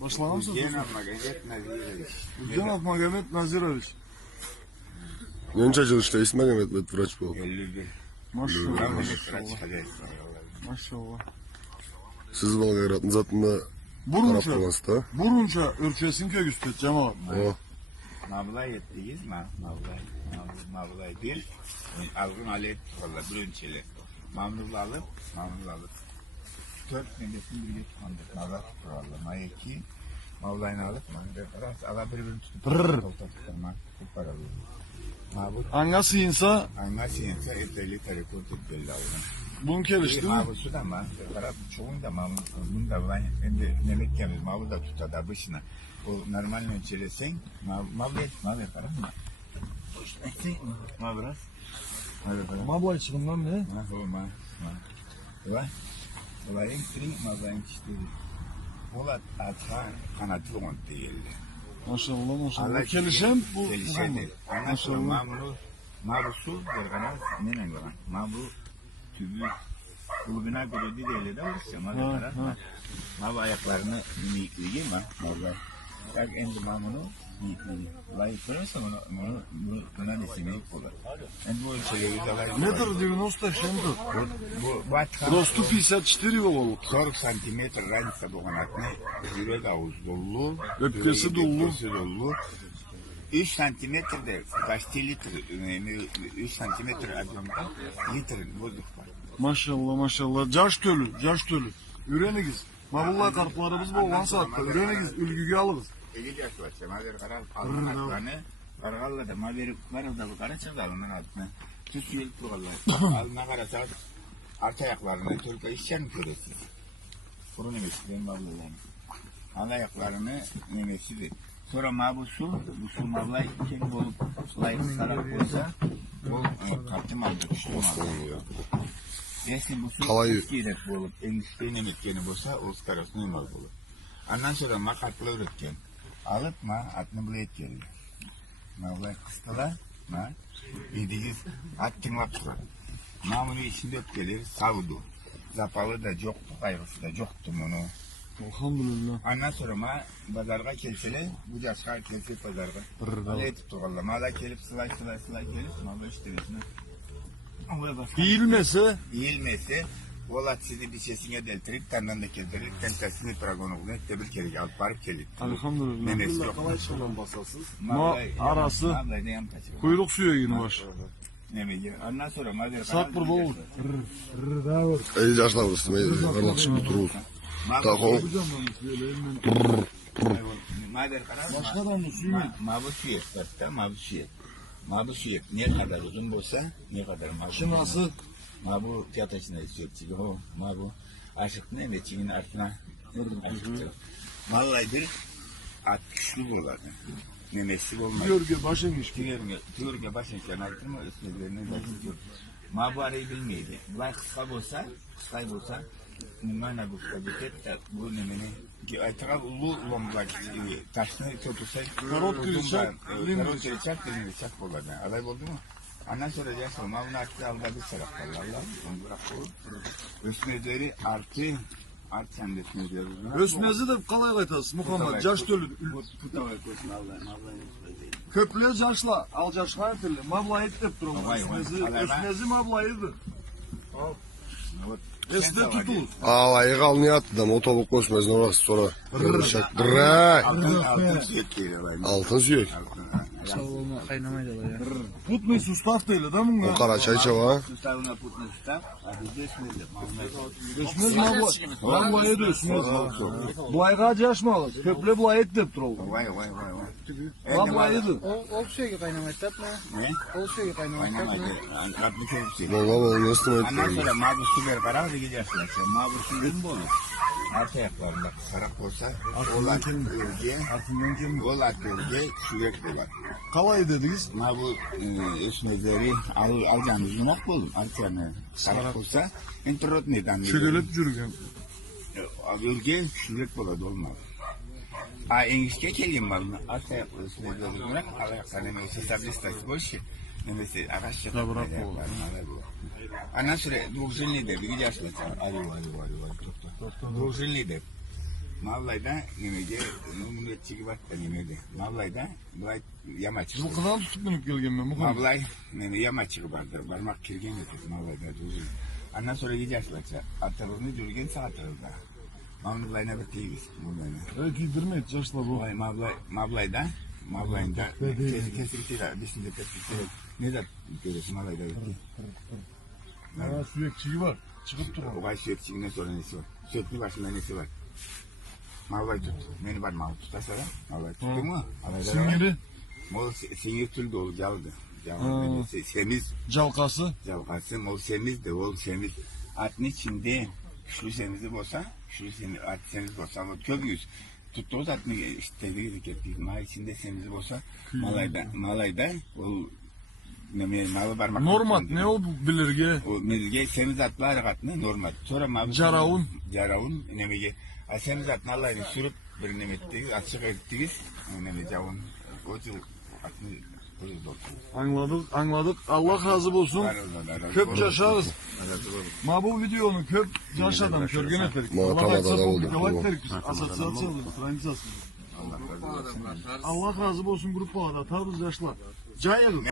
Başlağa mısınız? Cenab Magomed Nazirovich. Ненче жыл иштейсиң Магомед врач болуп? 51. Maşallah. Maşallah. Siz Волгограддын затында карап каласыз да? Burunça ölçesin kök üstü cemaat. О, Mavlay ettiyiz mi? Mavlay bir. Algın alet valla bürünçeli. Mamnul alıp. 4 medesin bir tutandık. Mavlay tutur valla. Mayeki. Mavlayını alıp. Allah birbirini tutup. Tutturmak. Kupar alıyor. Mavut. Angası insa Anlasıysa eteli tarikot eteli alın. bunun keliş değil mi? Mavusu da mı? Karab çoğun da mamut. Bunu da var. Hem de nemek gelmez. Mavut da tutar da başına. O normal ölçülesin. Mavut karab mı? Mavras. Mablay çıkından ne? Olayın tri mavlayın çiftleri. Polat atfa kanatlı on değil. Maşallah maşallah. Kelişem bu. Kelişem. Maşallah. Mavusu derganas nenen var. Mavu tübü kulübüne göre değil de olursa mavut karab. Mavu ayaklarını mimikleyeyim mi? Mavlay. Bak endi mamunu layık görürse buna desin olur. En bu ölçüleri de layık. Nedir 90 şemdir? Bu atkan. Rostu 54 yıl olur. 40 santimetre ransa bu kanatını yürek ağız dolu. Öpkesi dolu. 3 santimetre de kaç litre 3 santimetre adamda litre bozuk var. Maşallah maşallah. Caş tölü. Ürenigiz. Mabullah kartlarımız bu olan saatte. Ürenigiz. Ülgüge alırız. Eli yaklaşıyor. Maver karar alın atlarını. Kargalla da maveri var da bu kara çıktı alının altına. Tüs yıl tuğallar. Alına karasa arka ayaklarını Türk'e işçen köresi. Kurun emesinden mavlularını. Al ayaklarını emesidir. Sonra mabusu, bu su mavlay kendi olup layık sarap olsa o kartım aldı işte oluyor. Eski bu su iskiyret olup endişteyin emekkeni olsa o karasını imal olur. Ondan sonra makatlı üretken alıp atını bile et geldi. Mavlay kıstıla yediğiz at tınlap tutar. Mamunu içinde öp gelir savdu. Zapalı da yoktu, kaygısı da yoktu bunu. Elhamdülillah. Ondan sonra pazarga kelsele, bu yaşlar kelse pazarga. Öyle etip tuğalla. Mala kelip sılay kelip, mala iştiresine. Değilmese, ola sizi bir sesine deltirip, tandan da keltirip, tentasını pragonu bulup, tebir kelik, alıp barıp kelik. Elhamdülillah. Memesi yok. Arası kuyruk suyu yine var. Ondan sonra mazer Sak bir bol. Ey yaşlar olsun, karlakışıp oturur. Tako. Başkadan da suyu. Mabu suyu. Ne kadar uzun olsa, ne kadar mabu. Şınası. Mabu tiyatasına istiyor. Mabu aşık ne ve çingin artına aşıktır. Vallahi bir at güçlü olardı. Memesi olmaz. Diyorge başıymış. Diyorge başıymış. Yani altın üstlerine bakıyor. Mabu arayı bilmeydi. Bunlar kısa olsa, Mungana bu kabinet de bu nemini ki aytağa ulu lomlar taşını tutursak karot kıracak limit olur ne alay oldu mu? Ondan sonra yaşam malını artı aldı sarıklarla onu bırak o üstmeleri artı hem de üstmeleri Ösmezi de kalay kaytası Muhammed caş tölü köprüye caşla al caşla etili mablayı etip durun ösmezi mablayıydı Esne tutulur. Alayı kalmaya attı da otobuk koşmaz orası sonra. Altın süyek. Savunma kaynamaydı ya. Putmayı sustaf değil değil mi? O kara çay çava. Sustavına putma sustav. Ösmez mablayı da ösmez. Bulayga caşmalı. Köprüye bulayı etip durun. Vay. Mablayıydı. O suyu kaynamaydı tatma. Ne? O suyu kaynamaydı tatma. Kaplı köpüsü. Baba nasıl Ondan ettin? sonra mabu süper karar da gidiyorsun. Mabu suyun bu olur. Arka ayaklarında sarak olsa olat bölge sürekli var. Kalay dediniz. Mabu esmezleri alacağınız yunak bulun. Arkalarına sarak olsa enterot neden? Şöyle cürgen. Bölge sürekli oladı olmaz. Enişte keliyim malını. Arka ayakları esmezleri yunak. Ayaklarına mesela stabilistası boş ki. Nemesi araç yapar. Ondan sonra družilni de, vidiš li to? Ali. Družilni de. Mavlayda nemege numretçi var da nemede. Mavlayda bulay yamaç. Жылқыдан tutib minib kelganman muhim. Mavlay neme yamaçı vardır. Barmak kirgen etir mavlayda durur. Ondan sonra gidecekler. Atırını jürgen saatırda. Mavlayna bir teyiz. Ey kiydirmeydi yaşlar bu. Vay Mavlayda Mavlayda kesirtiler. Dişinde kesirtiler. Ne de görüyorsun Mavlayda. Ha, sürekçiyi var. Çıkıp durur. O vay sürekçiğinden sonra nesi var? Sürekli başında nesi var? Mavlay tut. Beni var Mavlay tutarsa da. Mavlay tuttu mu? Singiri, Mol sinir tül de ol caldı. Ha. Semiz calqası. calqası mol semiz de ol semiz. Atın içinde şu semizi bolsa, şu semiz at semiz bolsa ama kök yüz. Tuttuğuz atını istediği gibi kettik. Mal içinde semizi bolsa malayda ol ne malı barmak. Normat ne o bilirge? O melge semiz atlar atını normal. Sonra malı Jaravun nemege. Semiz atını Allah'ın sürüp bir nemettiğiz, açık ettiğiz. Neme javun. O yıl atını Anladık. Allah razı olsun. Köp yaşarız. Ma bu videonu köp yaşadan körgen ettik. Muhatabada da oldu. Asosiyatsiyalı, stranisası. Allah razı olsun grup bağda. Tarız yaşlar. Cayalım.